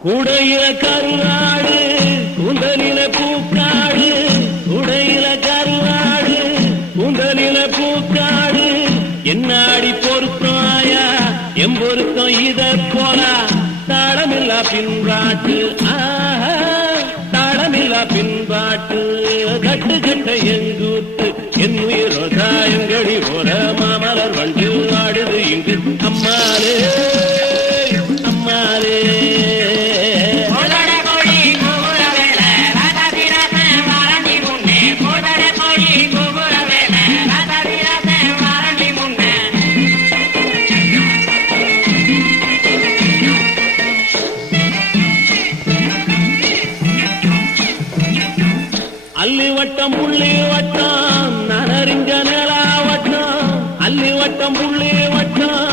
கூடையில கருநாடு கூந்தலில பூக்காடு உடையில கருநாடு கூந்தலில பூக்காடு. என்னாடி பொறுத்தாயா எம் பொருத்தம் இத போலா? தாளமில்லா பின்பாட்டு ஆஹா, தாளமில்லா பின்பாட்டு கட்டு கட்ட எங்கூத்து. என் உயிரோ தாயங்கடி போல மாமலர் வண்டு ஆடுது இங்கு. அம்மாலே அல்லி வட்டம் புள்ளி வட்டம் நான் அறிஞ்ச நிலா வட்டம். அல்லி வட்டம் புள்ளி வட்டம்